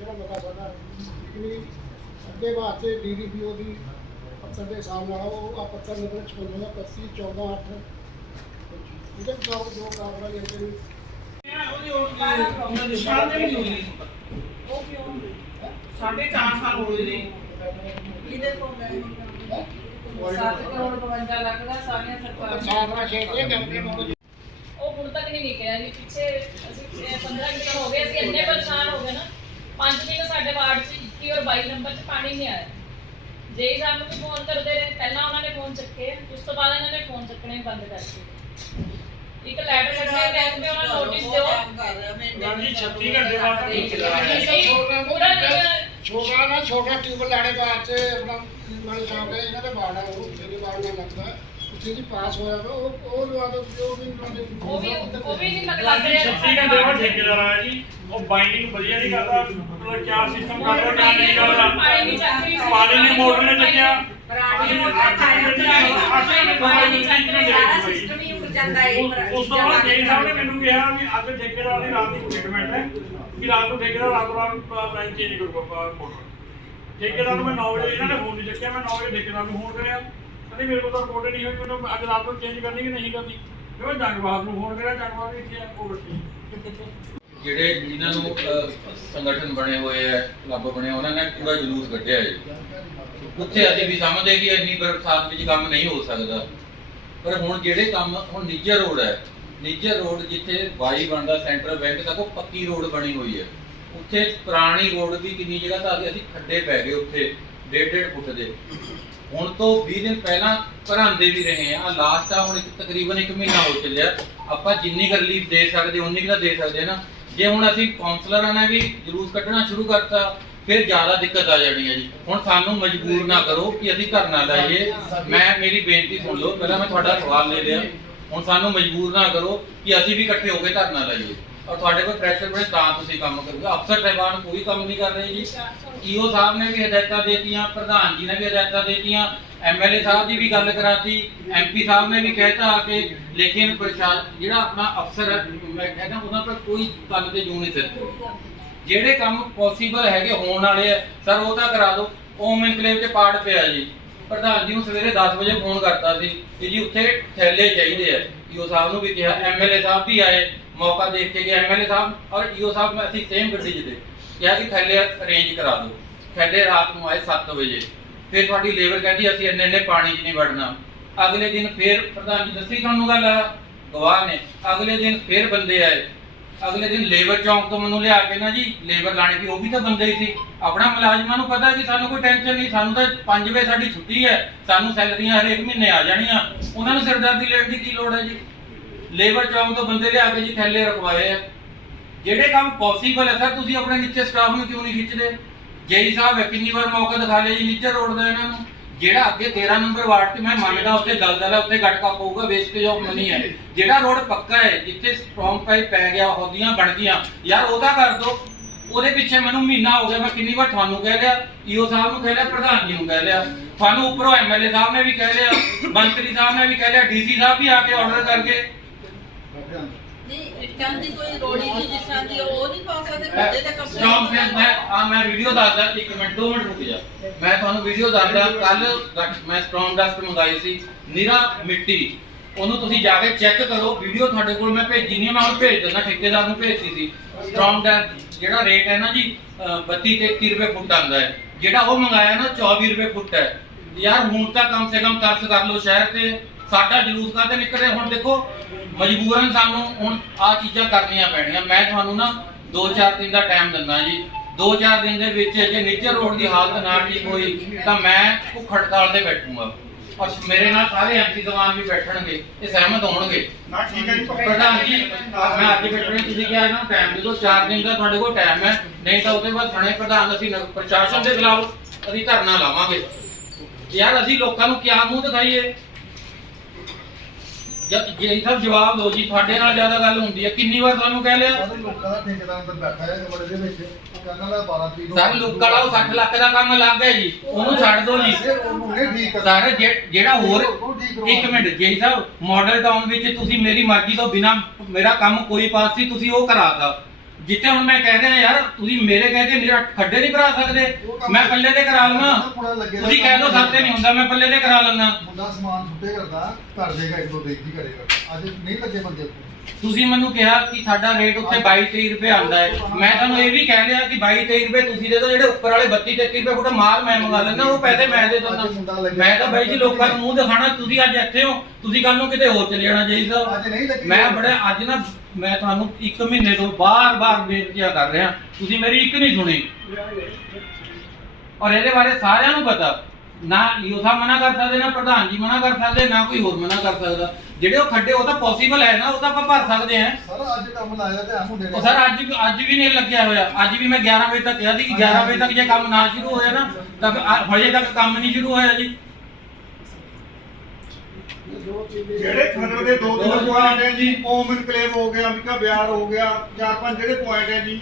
ਜਿਹੜਾ ਮਤਾ ਸਾਡਾ ਲੇਕਿਨ ਅੱਗੇ ਵਾਸਤੇ ਡੀਡੀਪੀਓ ਦੀ ਪੱਤਰ ਦੇ ਹਿਸਾਬ ਨਾਲ ਉਹ ਆ ਪੱਤਰ ਨੰਬਰ 56 ਦਾ 25 14 8 ਇਹਦੇ ਮੁਤਾਬਕ ਜੋ ਕਾਰਵਾਈ ਹੈ ਜਿਹੜੀ। ਸਾਢੇ ਚਾਰ ਸਾਲ ਹੋ ਗਏ ਜੀ ਕਿਹਦੇ ਕੋਲ ਗਏ ਸੱਤ ਕਰੋੜ 52 ਲੱਖ ਦਾ ਸਾਰੀਆਂ ਸਰਕਾਰਾਂ ਸਾਧਨਾ ਸ਼ੇਖ ਇਹ ਕਰਦੇ ਨੇ ਉਹ ਹੁਣ ਤੱਕ ਨਹੀਂ ਨਿਕਲਿਆ ਜੀ ਪਿੱਛੇ ਅਸੀਂ ਇਹ 15 ਦਿਨ ਹੋ ਗਏ ਅਸੀਂ ਇੰਨੇ ਪਰੇਸ਼ਾਨ ਹੋ ਗਏ ਨਾ। ਪੰਜ ਦਿਨ ਸਾਡੇ ਵਾਰਡ 'ਚ 21 ਔਰ 22 ਨੰਬਰ 'ਚ ਪਾਣੀ ਨਹੀਂ ਆਇਆ। ਜੇਈ ਸਾਹਿਬ ਨੂੰ ਵੀ ਫੋਨ ਕਰਦੇ ਰਹੇ ਪਹਿਲਾਂ ਉਹਨਾਂ ਨੇ ਫੋਨ ਚੱਕੇ ਉਸ ਤੋਂ ਬਾਅਦ ਇਹਨਾਂ ਨੇ ਫੋਨ ਚੱਕਣੇ ਬੰਦ ਕਰਤੇ। ਇੱਕ ਲੈਟਰ ਕੱਢਿਆ ਕਹਿੰਦੇ ਉਹਨਾਂ ਨੂੰ ਨੋਟਿਸ ਦਿਓ। ਗਾਂਧੀ 36 ਘੰਟੇ ਬਾਅਦ ਤਾਂ ਨਹੀਂ ਚਲਾਇਆ ਨਹੀਂ, ਪੂਰਾ ਛੋਟਾ ਨਾ ਛੋਟਾ ਟਿਊਬ ਲਾਣੇ ਵਾਸਤੇ ਆਪਣਾ ਮਨ ਸਾਹਿਬ ਦੇ ਇਹਨਾਂ ਦੇ ਬਾੜ ਉਹ ਮੇਰੇ ਬਾੜ ਲੱਗਦਾ। ਉੱਥੇ ਜੀ ਪਾਸ ਹੋਇਆ ਵਾ ਉਹ ਉਹ ਲਵਾ ਦੋ ਜੋ ਵੀ ਉਹਨਾਂ ਦੇ ਉਹ ਵੀ ਉਹ ਵੀ ਨਹੀਂ ਲੱਗ ਗਾਂਧੀ ਰਿਹਾ 36 ਘੰਟੇ ਬਾਅਦ ਠੇਕੇਦਾਰ ਆਇਆ ਜੀ। ਉਹ ਬਾਈਂਡਿੰਗ ਵਧੀਆ ਨਹੀਂ ਕਰਦਾ ਮਤਲਬ ਕਿਆ ਸਿਸਟਮ ਕਰ ਰਿਹਾ ਕਿਆ ਨਹੀਂ ਕਰਦਾ। ਪਾਣੀ ਨਹੀਂ ਚੱਕ ਰਹੀ। ਪਾਣੀ ਨੇ ਮੋਟਰ ਨੇ ਚੱਕਿਆ। ਪਾਣੀ ਮੋਟਰ ਪਾਣੀ ਸਾਰਾ ਸਿਸਟਮ ਹੀ ਉੱਡ ਜਾਂਦਾ ਹੈ ਉਸ ਤੋਂ ਬਾਅਦ ਜੇਈ ਸਾਹਿਬ ਨੇ ਮੈਨੂੰ ਕਿਹਾ ਵੀ ਅੱਜ ਠੇਕੇਦਾਰ ਦੀ ਰਾਤ ਦੀ ਕਮਿਟਮੈਂਟ ਹੈ ਕਿ ਰਾਤ ਨੂੰ ਠੇਕੇਦਾਰ ਰਾਤ ਰਾਤ ਲਾਈਨ ਚੇਂਜ ਕਰੂਗਾ ਮੋਟਰ। ਠੇਕੇਦਾਰ ਨੂੰ ਮੈਂ 9 ਵਜੇ ਇਹਨਾਂ ਨੇ ਫੋਨ ਨਹੀਂ ਚੱਕਿਆ ਮੈਂ 9 ਵਜੇ ਠੇਕੇਦਾਰ ਨੂੰ ਫੋਨ ਕਰਿਆ। ਕਹਿੰਦੇ ਮੇਰੇ ਕੋਲ ਤਾਂ ਰਿਪੋਰਟ ਨਹੀਂ ਹੋਈ, ਮੈਨੂੰ ਅੱਜ ਰਾਤ ਨੂੰ ਚੇਂਜ ਕਰਨੀ ਕਿ ਨਹੀਂ ਕਰਨੀ? ਫਿਰ ਮੈਂ ਜੰਗਬਾਦ ਨੂੰ ਫੋਨ ਕਰਿਆ ਜੰਗਬਾਦ ਇੱਥੇ ਆ, ਉਹ ਰੱਖੀ ਜਿਹੜੇ ਜਿਨ੍ਹਾਂ ਨੂੰ ਸੰਗਠਨ ਬਣੇ ਹੋਏ ਹੈ ਕਲੱਬ ਬਣੇ, ਉਹਨਾਂ ਨੇ ਪੂਰਾ ਜਲੂਸ ਕੱਢਿਆ ਹੈ। ਉੱਥੇ ਅਸੀਂ ਵੀ ਸਮਝਦੇ ਕਿ ਇੰਨੀ ਬਰਸਾਤ ਵਿੱਚ ਕੰਮ ਨਹੀਂ ਹੋ ਸਕਦਾ। ਪਰ ਹੁਣ ਜਿਹੜੇ ਕੰਮ, ਹੁਣ ਨਿੱਜਰ ਰੋਡ ਹੈ। ਨਿੱਜਰ ਰੋਡ ਜਿੱਥੇ ਵਾਈ ਬਣਦਾ, ਸੈਂਟਰਲ ਬੈਂਕ ਤੱਕ, ਉਹ ਪੱਕੀ ਰੋਡ ਬਣੀ ਹੋਈ ਹੈ। ਉੱਥੇ ਪੁਰਾਣੀ ਰੋਡ ਵੀ ਕਿੰਨੀ ਜਗ੍ਹਾ ਤਾਂ ਅਸੀਂ ਖੱਡੇ ਪੈ ਗਏ ਉੱਥੇ ਡੇਢ ਡੇਢ ਫੁੱਟ ਦੇ। ਹੁਣ ਤੋਂ 20 ਦਿਨ ਪਹਿਲਾਂ ਭਰਾਂਦੇ ਵੀ ਰਹੇ ਆ। ਲਾਸਟ ਆ, ਹੁਣ ਇੱਕ ਤਕਰੀਬਨ 1 ਮਹੀਨਾ ਹੋ ਚੱਲਿਆ। ਆਪਾਂ ਜਿੰਨੀ ਕੁ ਰਿਲੀਫ ਦੇ ਸਕਦੇ ਉਨੀ ਕੁ ਦੇ ਸਕਦੇ ਨਾ। ਜੇ ਹੁਣ ਅਸੀਂ ਕਾਉਂਸਲਰਾਂ ਨੇ ਵੀ ਜਲੂਸ ਕੱਢਣਾ ਸ਼ੁਰੂ ਕਰਤਾ, ਫਿਰ ਜ਼ਿਆਦਾ ਦਿੱਕਤ ਆ ਜਾਣੀ ਹੈ ਜੀ। ਹੁਣ ਸਾਨੂੰ ਮਜਬੂਰ ਨਾ ਕਰੋ ਕਿ ਅਸੀਂ ਧਰਨਾ ਲਾਈਏ। ਮੈਂ, ਮੇਰੀ ਬੇਨਤੀ ਸੁਣ ਲਓ। ਪਹਿਲਾਂ ਮੈਂ ਤੁਹਾਡਾ ਸਵਾਲ ਲੈ ਲਿਆ। ਹੁਣ ਸਾਨੂੰ ਮਜਬੂਰ ਨਾ ਕਰੋ ਕਿ ਅਸੀਂ ਵੀ ਇਕੱਠੇ ਹੋ ਕੇ ਧਰਨਾ ਲਾਈਏ। ਔਰ ਤੁਹਾਡੇ ਕੋਲ ਪ੍ਰੈਸ਼ਰ ਬਣੇ ਤਾਂ ਤੁਸੀਂ ਕੰਮ ਕਰੋਗੇ। ਅਫਸਰ ਸਾਹਿਬਾਨ ਕੋਈ ਕੰਮ ਨਹੀਂ ਕਰ ਰਹੇ ਜੀ। ਈਓ ਸਾਹਿਬ ਨੇ ਵੀ ਹਦਾਇਤਾਂ ਦੇਤੀਆਂ, ਪ੍ਰਧਾਨ ਜੀ ਨੇ ਵੀ ਹਦਾਇਤਾਂ ਦੇਤੀਆਂ ਐਮਐਲਏ ਸਾਹਿਬ ਦੀ ਵੀ ਗੱਲ ਕਰਾਤੀ ਐਮਪੀ ਸਾਹਿਬ ਨੇ ਵੀ ਕਹਿਤਾ ਕਿ ਲੇਕਿਨ ਪ੍ਰਸ਼ਾਸਨ ਜਿਹੜਾ ਆਪਣਾ ਅਫਸਰ ਹੈ, ਮੈਂ ਕਹਿੰਦਾ ਉਹਨਾਂ ਪਰ ਕੋਈ ਗੱਲ ਤੇ ਜੂ ਨਹੀਂ ਸਿਰ ਜਿਹੜੇ ਕੰਮ ਪੋਸੀਬਲ ਹੈਗੇ ਹੋਣ ਵਾਲੇ ਆ, ਸਰ ਉਹ ਤਾਂ ਕਰਾ ਦਿਓ ਓਮ ਇਨਕਲੇਵ 'ਚ ਪਾੜ ਪਿਆ ਜੀ। ਪ੍ਰਧਾਨ ਜੀ ਨੂੰ ਸਵੇਰੇ 10 ਵਜੇ ਫੋਨ ਕਰਤਾ ਸੀ ਕਿ ਜੀ ਉੱਥੇ ਥੈਲੇ ਚਾਹੀਦੇ ਆ। ਈਓ ਸਾਹਿਬ ਨੂੰ ਵੀ ਕਿਹਾ ਐਮਐਲਏ ਸਾਹਿਬ ਵੀ ਆਏ। ਮੌਕਾ ਦੇਖ ਕੇ ਗਏ ਐਮਐਲਏ ਸਾਹਿਬ ਔਰ ਈਓ ਸਾਹਿਬ ਅਸੀਂ ਸੇਮ ਗੱਡੀ 'ਚ ਤੇ ਕਿਹਾ ਕਿ ਥੱਲੇ ਅਰੇਂਜ ਕਰਾ ਦਿਓ। ਥੱਲੇ ਰਾਤ ਨੂੰ ਆਏ 7 ਵਜੇ। ਫਿਰ ਤੁਹਾਡੀ ਲੇਬਰ ਕਹਿੰਦੀ ਅਸੀਂ ਇੰਨੇ ਇੰਨੇ ਪਾਣੀ 'ਚ ਨਹੀਂ ਵੜਨਾ। ਅਗਲੇ ਦਿਨ ਫਿਰ ਪ੍ਰਧਾਨ ਜੀ ਦੱਸੀ ਤੁਹਾਨੂੰ ਗੱਲ ਗਵਾਹ ਨੇ। ਅਗਲੇ ਦਿਨ ਫਿਰ ਬੰਦੇ ਆਏ। ਅਗਲੇ ਦਿਨ ਲੇਬਰ ਚੌਂਕ ਤੋਂ ਮੈਨੂੰ ਲਿਆ ਕੇ ਨਾ ਜੀ, ਲੇਬਰ ਲਾਣੇ ਦੀ ਉਹ ਵੀ ਤਾਂ ਬੰਦੇ ਹੀ ਸੀ। ਆਪਣਾ ਮੁਲਾਜ਼ਮਾਂ ਨੂੰ ਪਤਾ ਕਿ ਸਾਨੂੰ ਕੋਈ ਟੈਨਸ਼ਨ ਨਹੀਂ, ਸਾਨੂੰ ਤਾਂ 5 ਵਜੇ ਸਾਡੀ ਛੁੱਟੀ ਹੈ। ਸਾਨੂੰ ਸੈਲਰੀਆਂ ਹਰੇਕ ਮਹੀਨੇ ਆ ਜਾਣੀਆਂ। ਉਹਨਾਂ ਨੂੰ ਸਿਰਦਰਦੀ ਲੈਣ ਦੀ ਕੀ ਲੋੜ ਹੈ ਜੀ? ਲੇਬਰ ਚੌਂਕ ਤੋਂ ਬੰਦੇ ਲਿਆ ਕੇ ਜੀ ਥੈਲੇ ਰਖਵਾਏ ਆ। ਜਿਹੜੇ ਕੰਮ ਪੋਸੀਬਲ ਹੈ ਸਰ ਤੁਸੀਂ ਆਪਣੇ ਨੀਚੇ ਸਟਾਫ ਨੂੰ ਕਿਉਂ ਨਹੀਂ ਖਿੱਚਦੇ? ਜੇਈ ਸਾਹਿਬ ਹੈ, ਕਿੰਨੀ ਵਾਰ ਮੌਕਾ ਦਿਖਾ ਲਿਆ ਜੀ ਨੀਚੇ ਰੋਡ ਦਾ ਇਹਨਾਂ ਨੂੰ। ਜਿਹੜਾ ਅੱਗੇ 13 ਨੰਬਰ ਵਾਰਡ ਤੇ ਮੈਂ ਮੰਨਦਾ ਉੱਥੇ ਦਲਦਲ ਹੈ ਉੱਥੇ ਗਟਕਾ ਪਊਗਾ ਵੇਸਟੇਜ ਆਫ ਮਨੀ ਹੈ ਜਿਹੜਾ ਰੋਡ ਪੱਕਾ ਹੈ ਜਿੱਥੇ ਸਟਰੋਂਗ ਪਾਈਪ ਪੈ ਗਿਆ ਹੋਦੀਆਂ ਬਣ ਗਈਆਂ ਯਾਰ ਉਹਦਾ ਕਰ ਦੋ। ਉਹਦੇ ਪਿੱਛੇ ਮੈਨੂੰ ਮਹੀਨਾ ਹੋ ਗਿਆ ਮੈਂ ਕਿੰਨੀ ਵਾਰ ਤੁਹਾਨੂੰ ਕਹਿ ਲਿਆ ਈਓ ਸਾਹਿਬ ਨੂੰ ਕਹਿ ਲਿਆ ਪ੍ਰਧਾਨ ਜੀ ਨੂੰ ਕਹਿ ਲਿਆ। ਤੁਹਾਨੂੰ ਉੱਪਰੋਂ ਐਮਐਲਏ ਸਾਹਿਬ ਨੇ ਵੀ ਕਹਿ ਲਿਆ ਮੰਤਰੀ ਸਾਹਿਬ ਨੇ ਵੀ ਕਹਿ ਲਿਆ ਡੀਸੀ ਸਾਹਿਬ ਵੀ ਆ ਕੇ ਆਰਡਰ ਕਰਕੇ ਨਹੀਂ ਇੱਟਾਂ ਦੀ ਕੋਈ ਰੋੜੀ ਨਹੀਂ ਜਿਸ ਤਰ੍ਹਾਂ ਦੀ ਉਹ ਨਹੀਂ ਪਾ ਸਕਦੇ ਖੱਡੇ ਤੇ ਕੱਪੜੇ ਸਟਾਪ ਮੈਂ ਮੈਂ ਆ ਮੈਂ ਵੀਡੀਓ ਦੱਸਦਾ ਇੱਕ ਮਿੰਟ ਦੋ ਮਿੰਟ ਰੁਕ ਜਾ। ਮੈਂ ਤੁਹਾਨੂੰ ਵੀਡੀਓ ਦੱਸਦਾ ਕੱਲ ਮੈਂ ਸਟ੍ਰੋਂਗ ਡਸਟ ਮੰਗਾਈ ਸੀ ਨਿਰਾ ਮਿੱਟੀ। ਉਹਨੂੰ ਤੁਸੀਂ ਜਾ ਕੇ ਚੈੱਕ ਕਰੋ ਵੀਡੀਓ ਤੁਹਾਡੇ ਕੋਲ ਮੈਂ ਭੇਜੀ ਨਹੀਂ ਮੈਂ ਹੁਣ ਭੇਜ ਦਿੰਦਾ ਠੇਕੇਦਾਰ ਨੂੰ ਭੇਜਤੀ ਸੀ। ਸਟ੍ਰੋਂਗ ਡਸਟ ਜਿਹੜਾ ਰੇਟ ਹੈ ਨਾ ਜੀ ਅ, 32 ਤੇ 30 ਰੁਪਏ ਫੁੱਟ ਆਂਦਾ ਹੈ। ਜਿਹੜਾ ਉਹ ਮੰਗਾਇਆ ਨਾ 24 ਰੁਪਏ ਫੁੱਟ ਹੈ। ਯਾਰ ਹੁਣ ਤਾਂ ਕਮ ਸੇ ਕਮ ਤਰਸ ਕਰ ਲਓ ਸ਼ਹਿਰ ਤੇ। ਸਾਡਾ ਜਲੂਸ ਕਾਹਤੇ ਨਿਕਲ। ਹੁਣ ਦੇਖੋ ਮਜਬੂਰਨ ਸਾਨੂੰ ਹੁਣ ਆ ਚੀਜ਼ਾਂ ਕਰਨੀਆਂ ਪੈਣੀਆਂ। ਮੈਂ ਤੁਹਾਨੂੰ ਨਾ 2-4 ਦਿਨ ਦਾ ਟਾਈਮ ਦਿੰਦਾ ਜੀ। 2-4 ਦਿਨ ਦੇ ਵਿੱਚ ਜੇ ਨਿੱਜਰ ਰੋਡ ਦੀ ਹਾਲਤ ਨਾ ਠੀਕ ਹੋਈ ਤਾਂ ਮੈਂ ਭੁੱਖ ਹੜਤਾਲ ਤੇ ਬੈਠੂੰਗਾ। ਔਰ ਮੇਰੇ ਨਾਲ ਸਾਰੇ ਐਮਪੀ ਦੀਵਾਨ ਵੀ ਬੈਠਣਗੇ ਇਹ ਸਹਿਮਤ ਹੋਣਗੇ। ਨਾ ਠੀਕ ਹੈ ਜੀ ਪ੍ਰਧਾਨ ਜੀ ਮੈਂ ਅੱਜ ਬੈਠਣੇ ਤੁਸੀਂ ਕਿਹਾ ਨਾ ਟਾਈਮ ਦੇ ਦਿਓ। 4 ਦਿਨ ਦਾ ਤੁਹਾਡੇ ਕੋਲ ਟਾਈਮ ਹੈ। ਨਹੀਂ ਤਾਂ ਉਹਦੇ ਬਾਅਦ ਥਾਣੇ ਪ੍ਰਧਾਨ ਅਸੀਂ ਪ੍ਰਸ਼ਾਸਨ ਦੇ ਖਿਲਾਫ ਅਸੀਂ ਧਰਨਾ ਲਾਵਾਂਗੇ। ਯਾਰ ਅਸੀਂ ਲੋਕਾਂ ਨੂੰ ਕਿਆ ਮੂੰਹ ਦਿਖਾਈਏ? ਜਦ ਜੇ ਸਭ ਜਵਾਬ ਦਿਓ ਜੀ ਤੁਹਾਡੇ ਨਾਲ ਜ਼ਿਆਦਾ ਗੱਲ ਹੁੰਦੀ ਹੈ। ਕਿੰਨੀ ਵਾਰ ਤੁਹਾਨੂੰ ਕਹਿ ਲਿਆ? ਸਾਰੇ ਲੋਕਾਂ ਦਾ ਠੇਕੇਦਾਰ ਅੰਦਰ ਬੈਠਾ ਹੈ ਕਮਰੇ ਦੇ ਵਿੱਚ। ਉਹ ਕਹਿੰਦਾ ਮੈਂ 12 ਤਰੀਕ ਨੂੰ ਸਰ ਲੋਕਾਂ ਦਾ ਉਹ 60 ਲੱਖ ਦਾ ਕੰਮ ਲੱਗ ਗਿਆ ਜੀ। ਉਹਨੂੰ ਛੱਡ ਦਿਓ ਜੀ। ਫਿਰ ਉਹਨੂੰ ਨਹੀਂ ਠੀਕ ਕਰ ਸਰ ਜੇ- ਜਿਹੜਾ ਹੋਰ। ਇੱਕ ਮਿੰਟ ਜੀ ਸਾਹਿਬ ਮਾਡਲ ਟਾਊਨ ਵਿੱਚ ਤੁਸੀਂ ਮੇਰੀ ਮਰਜ਼ੀ ਤੋਂ ਬਿਨਾ ਮੇਰਾ ਕੰਮ ਕੋਈ ਪਾਸ ਸੀ ਤੁਸੀਂ ਉਹ ਕਰਾਤਾ ਜਿੱਥੇ ਹੁਣ ਮੈਂ ਕਹਿ ਰਿਹਾ ਯਾਰ ਤੁਸੀਂ ਮੇਰੇ ਕਹਿ ਕੇ ਮੇਰਾ ਖੱਡੇ ਨਹੀਂ ਭਰਾ ਸਕਦੇ। ਮੈਂ ਪੱਲੇ ਤੇ ਕਰਾ ਲਵਾਂ। ਤੁਸੀਂ ਕਹਿ ਦੋ ਸਾਤੇ ਨਹੀਂ ਹੁੰਦਾ ਮੈਂ ਪੱਲੇ ਤੇ ਕਰਾ ਲੈਣਾ ਮੁੰਡਾ ਸਮਾਨ ਸੁੱਟੇ ਕਰਦਾ ਘਰ ਦੇਗਾ ਇੱਕ ਦੋ ਦੇਖੀ ਕਰੇਗਾ ਅੱਜ ਨਹੀਂ ਲੱਗੇ ਬੰਦੇ ਤੁਸੀਂ ਮੈਨੂੰ ਕਿਹਾ ਕਿ ਸਾਡਾ ਰੇਟ ਉੱਤੇ 22 23 ਰੁਪਏ ਆਉਂਦਾ ਹੈ। ਮੈਂ ਤੁਹਾਨੂੰ ਇਹ ਵੀ ਕਹਿ ਰਿਹਾ ਕਿ 22 23 ਰੁਪਏ ਤੁਸੀਂ ਦੇ ਦਿਓ ਜਿਹੜੇ ਉੱਪਰ ਵਾਲੇ 32 33 ਰੁਪਏ ਫੁੱਟ ਮਾਲ ਮੈਂ ਮੰਗਾ ਲੈਂਦਾ ਉਹ ਪੈਸੇ ਮੈਂ ਦੇ ਦਿੰਦਾ। ਮੈਂ ਤਾਂ ਬਾਈ ਜੀ ਲੋਕਾਂ ਨੂੰ ਮੂੰਹ ਦਿਖਾਣਾ ਤੁਸੀਂ ਅੱਜ ਇੱਥੇ ਹੋ ਤੁਸੀਂ ਕੱਲ ਨੂੰ ਕਿਤੇ ਹੋਰ ਚਲੇ ਜਾਣਾ ਚਾਹੀਦਾ ਸਾਹਿਬ। ਮੈਂ ਬੜਾ ਅੱਜ ਨਾ ਮੈਂ ਤੁਹਾਨੂੰ 1 ਮਹੀਨੇ ਤੋਂ ਬਾਰ-ਬਾਰ ਬੇਨਤੀਆਂ ਕਰ ਰਿਹਾ। ਤੁਸੀਂ ਮੇਰੀ ਇੱਕ ਨਹੀਂ ਸੁਣੀ। ਔਰ ਇਹਦੇ ਬਾਰੇ ਸਾਰਿਆਂ ਨੂੰ ਪਤਾ। ਨਾ ਯੋਥਾ ਮਨਾ ਕਰ ਸਕਦੇ ਨਾ ਪ੍ਰਧਾਨ ਜੀ ਮਨਾ ਕਰ ਸਕਦੇ ਨਾ ਕੋਈ ਹੋਰ ਮਨਾ ਕਰ ਸਕਦਾ। ਜਿਹੜੇ ਉਹ ਖੱਡੇ ਉਹ ਤਾਂ ਪੋਸੀਬਲ ਹੈ ਨਾ ਉਹ ਤਾਂ ਆਪਾਂ ਭਰ ਸਕਦੇ ਹਾਂ। ਸਰ ਅੱਜ ਕੰਮ ਲਾਇਆ ਤੇ ਆਹੂ ਉਹ ਸਰ ਅੱਜ ਅੱਜ ਵੀ ਨਹੀਂ ਲੱਗਿਆ ਹੋਇਆ। ਅੱਜ ਵੀ ਮੈਂ 11 ਵਜੇ ਤੱਕ ਕਿਹਾ ਸੀ ਕਿ 11 ਵਜੇ ਤੱਕ ਜੇ ਕੰਮ ਨਾ ਸ਼ੁਰੂ ਹੋਇਆ ਨਾ ਤਾਂ ਹਜੇ ਤੱਕ ਕੰਮ ਨਹੀਂ ਸ਼ੁਰੂ ਹੋਇਆ ਜੀ। ਜਿਹੜੇ ਖਰੜ ਦੇ ਦੋ ਤਿੰਨ ਪੁਆਇੰਟ ਹੈ ਜੀ ਓਮ ਇਨਕਲੇਵ ਹੋ ਗਿਆ ਅੰਬਿਕਾ ਬਿਆਰ ਹੋ ਗਿਆ ਚਾਰ ਪੰਜ ਜਿਹੜੇ ਪੁਆਇੰਟ ਹੈ ਜੀ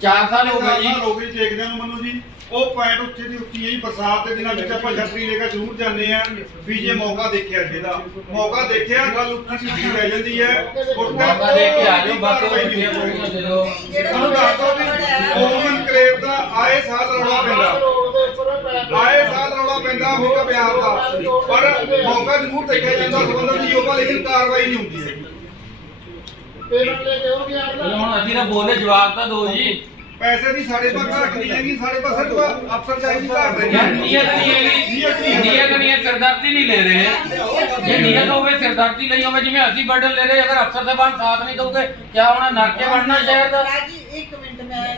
ਚਾਰ ਸਾਲ ਹੋ ਗਏ ਜੀ। ਹੋ ਗਏ ਦੇਖਦੇ ਨੂੰ ਮੈਨੂੰ ਜੀ। ਉਹ ਪੁਆਇੰਟ ਉੱਥੇ ਦੀ ਉੱਤੀ ਹੈ ਜੀ ਬਰਸਾਤ ਦੇ ਦਿਨਾਂ ਵਿੱਚ ਆਪਾਂ ਛਤਰੀ ਲੈ ਕੇ ਜ਼ਰੂਰ ਜਾਂਦੇ ਆ ਵੀ ਜੇ ਮੌਕਾ ਦੇਖਿਆ ਜਿਹਦਾ ਮੌਕਾ ਦੇਖਿਆ ਗੱਲ ਉੱਥੇ ਸਿੱਧੀ ਰਹਿ ਜਾਂਦੀ ਹੈ। ਮੌਕਾ ਦੇਖ ਕੇ ਆ ਜਾਓ ਕਾਰਵਾਈ ਉਹ। ਬੁੜੀਆਂ ਜਦੋਂ। ਤੁਹਾਨੂੰ ਦੱਸੋ ਵੀ ਓਮ ਇਨਕਲੇਵ ਦਾ ਆਏ ਸਾਲ ਰੌਲਾ ਪੈਂਦਾ ਰੋਡ ਦੇ ਉੱਪਰ ਪੈ ਆਏ ਸਾਲ ਰੌਲਾ ਪੈਂਦਾ ਅੰਬਿਕਾ ਬਿਆਰ ਦਾ। ਪਰ ਮੌਕਾ ਜ਼ਰੂਰ ਦੇਖਿਆ ਜਾਂਦਾ ਸੰਬੰਧਤ ਦੀ ਯੋਗਾ ਲੇਕਿਨ ਕਾਰਵਾਈ ਨਹੀਂ ਹੁੰਦੀ ਹੈ ਉਹ ਹੁਣ ਅਸੀਂ ਤਾਂ ਬੋਲੇ ਜਵਾਬ ਤਾਂ ਦਿਓ ਜੀ। ਪੈਸੇ ਦੀ ਸਾਡੇ ਪਾਸ ਘੱਟ ਨਹੀਂ ਹੈਗੀ ਸਾਡੇ ਪਾਸ ਸਿਰਫ ਅਫਸਰ ਚਾਹੀਦੀ ਘੱਟ ਰਹੀ ਯਾਰ ਨੀਅਤ ਨਹੀਂ ਹੈਗੀ। ਨੀਅਤ ਨਹੀਂ ਹੈ ਸਰਦਾਰਦੀ ਨਹੀਂ ਲੈ ਰਹੇ। ਜੇ ਨੀਅਤ ਹੋਵੇ ਸਰਦਾਰਦੀ ਲਈ ਹੋਵੇ ਜਿਵੇਂ ਅਸੀਂ ਬਰਡਨ ਲੈ ਰਹੇ ਅਗਰ ਅਫਸਰ ਸਾਹਿਬਾਨ ਸਾਥ ਨਹੀਂ ਦੋਗੇ ਕੀ ਹੋਣਾ ਨਰਕੇ ਬਣਨਾ ਸ਼ਹਿਰ ਦਾ? ਰਾਜੀ ਇੱਕ ਮਿੰਟ ਮੈਂ